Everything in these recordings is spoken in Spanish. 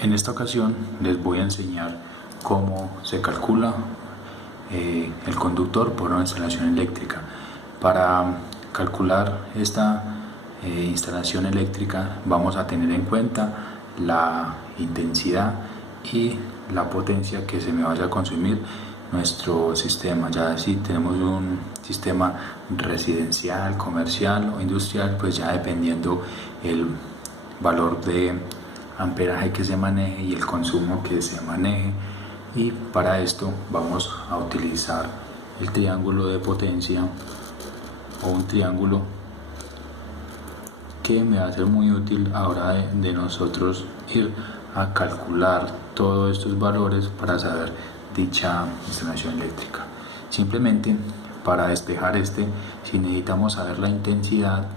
En esta ocasión les voy a enseñar cómo se calcula el conductor por una instalación eléctrica. Para calcular esta instalación eléctrica vamos a tener en cuenta la intensidad y la potencia que se me vaya a consumir nuestro sistema. Ya si tenemos un sistema residencial, comercial o industrial, pues ya dependiendo el valor de amperaje que se maneje y el consumo que se maneje, y para esto vamos a utilizar el triángulo de potencia o un triángulo que me va a ser muy útil a la hora de nosotros ir a calcular todos estos valores para saber dicha instalación eléctrica. Simplemente para despejar si necesitamos saber la intensidad,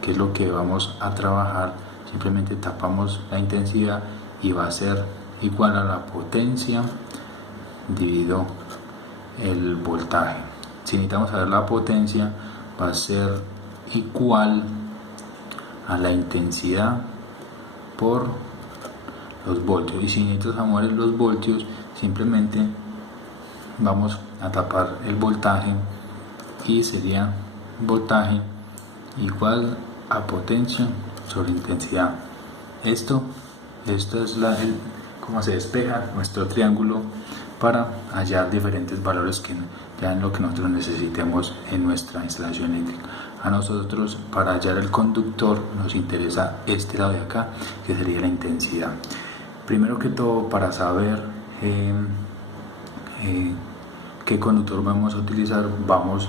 que es lo que vamos a trabajar, simplemente tapamos la intensidad y va a ser igual a la potencia dividido el voltaje. Si necesitamos saber la potencia, va a ser igual a la intensidad por los voltios, y si necesitamos saber los voltios, simplemente vamos a tapar el voltaje y sería voltaje igual a potencia sobre intensidad. Esto es cómo se despeja nuestro triángulo para hallar diferentes valores que ya en lo que nosotros necesitemos en nuestra instalación eléctrica. A nosotros, para hallar el conductor, nos interesa este lado de acá, que sería la intensidad. Primero que todo, para saber qué conductor vamos a utilizar, vamos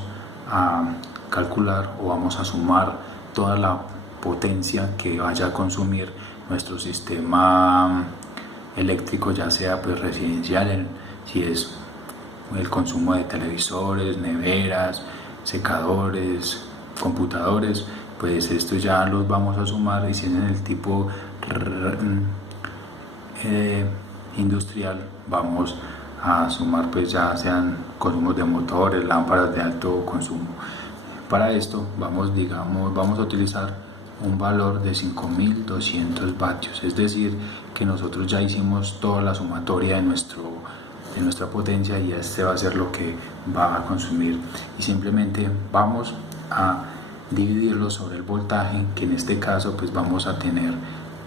a calcular o vamos a sumar toda la potencia que vaya a consumir nuestro sistema eléctrico, ya sea pues residencial, si es el consumo de televisores, neveras, secadores, computadores, pues estos ya los vamos a sumar, y si es en el tipo industrial, vamos a sumar pues ya sean consumos de motores, lámparas de alto consumo. Para esto vamos a utilizar un valor de 5200 vatios, es decir, que nosotros ya hicimos toda la sumatoria de nuestra potencia, y este va a ser lo que va a consumir, y simplemente vamos a dividirlo sobre el voltaje, que en este caso pues vamos a tener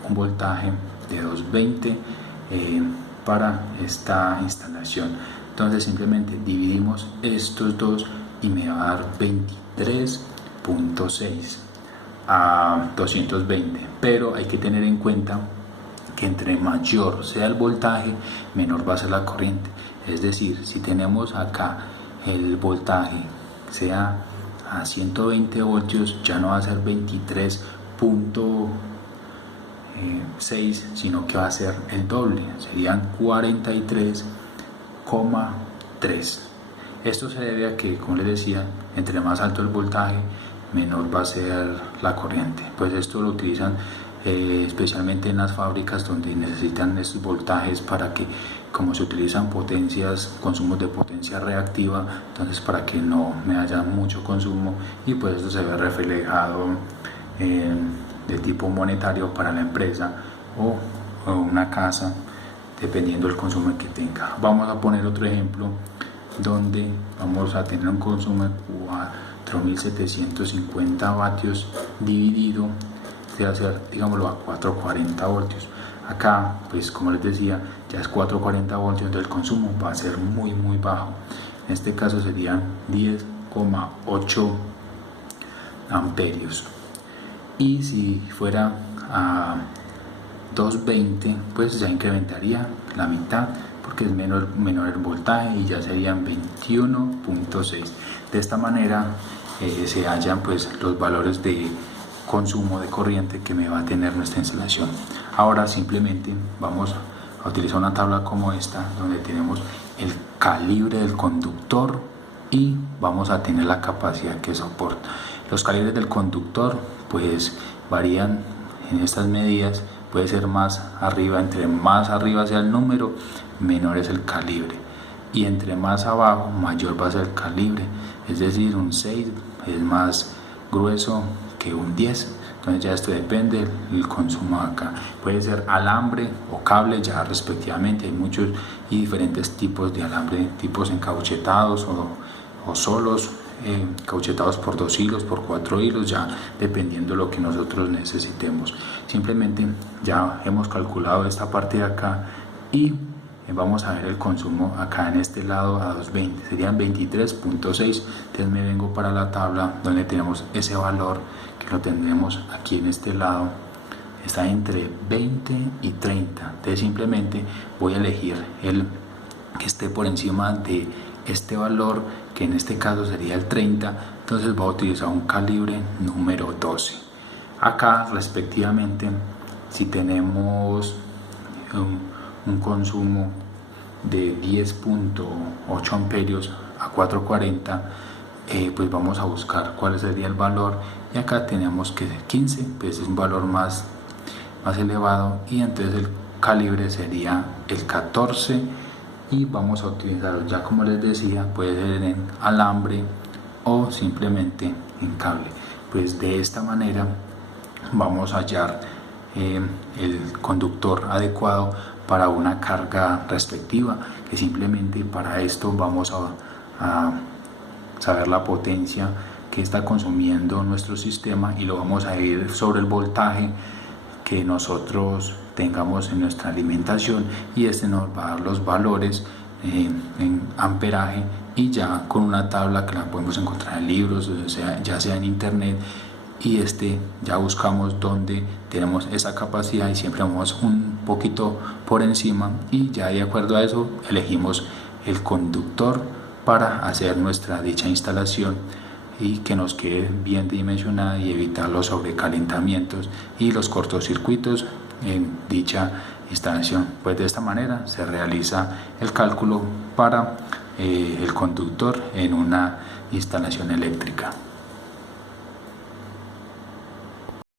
un voltaje de 220 para esta instalación. Entonces simplemente dividimos estos dos y me va a dar 23.6 a 220, pero hay que tener en cuenta que entre mayor sea el voltaje, menor va a ser la corriente. Es decir, si tenemos acá el voltaje sea a 120 voltios, ya no va a ser 23.6, sino que va a ser el doble, serían 43,3. Esto se debe a que, como les decía, entre más alto el voltaje, menor va a ser la corriente. Pues esto lo utilizan especialmente en las fábricas, donde necesitan estos voltajes para que, como se utilizan consumos de potencia reactiva, entonces para que no me haya mucho consumo, y pues esto se ve reflejado de tipo monetario para la empresa o una casa, dependiendo del consumo que tenga. Vamos a poner otro ejemplo donde vamos a tener un consumo de 4750 vatios dividido, de hacer, digámoslo, a 440 voltios. Acá, pues como les decía, ya es 440 voltios, entonces el consumo va a ser muy bajo. En este caso serían 10,8 amperios. Y si fuera a 220, pues ya incrementaría la mitad, porque es menor el voltaje, y ya serían 21.6. De esta manera se hallan pues los valores de consumo de corriente que me va a tener nuestra instalación. Ahora simplemente vamos a utilizar una tabla como esta, donde tenemos el calibre del conductor y vamos a tener la capacidad que soporta. Los calibres del conductor pues varían en estas medidas, puede ser más arriba, entre más arriba sea el número, menor es el calibre, y entre más abajo, mayor va a ser el calibre. Es decir, un 6 es más grueso que un 10, Entonces ya esto depende del consumo acá. Puede ser alambre o cable ya respectivamente. Hay muchos y diferentes tipos de alambre, tipos encauchetados o solos, cauchetados por 2 hilos, por 4 hilos, ya dependiendo de lo que nosotros necesitemos. Simplemente ya hemos calculado esta parte de acá y vamos a ver el consumo acá en este lado a 220, serían 23.6. Entonces me vengo para la tabla donde tenemos ese valor, que lo tendremos aquí en este lado, está entre 20 y 30. Entonces simplemente voy a elegir el que esté por encima de este valor, que en este caso sería el 30. Entonces voy a utilizar un calibre número 12. Acá respectivamente, si tenemos un consumo de 10.8 amperios a 440, pues vamos a buscar cuál sería el valor, y acá tenemos que 15, pues es un valor más elevado, y entonces el calibre sería el 14, y vamos a utilizarlo ya, como les decía, puede ser en alambre o simplemente en cable. Pues de esta manera vamos a hallar el conductor adecuado para una carga respectiva, que simplemente para esto vamos a saber la potencia que está consumiendo nuestro sistema, y lo vamos a ir sobre el voltaje que nosotros tengamos en nuestra alimentación, y este nos va a dar los valores en amperaje, y ya con una tabla que la podemos encontrar en libros, ya sea en internet, y ya buscamos donde tenemos esa capacidad y siempre vamos un poquito por encima, y ya de acuerdo a eso elegimos el conductor para hacer nuestra dicha instalación y que nos quede bien dimensionada y evitar los sobrecalentamientos y los cortocircuitos en dicha instalación. Pues de esta manera se realiza el cálculo para el conductor en una instalación eléctrica.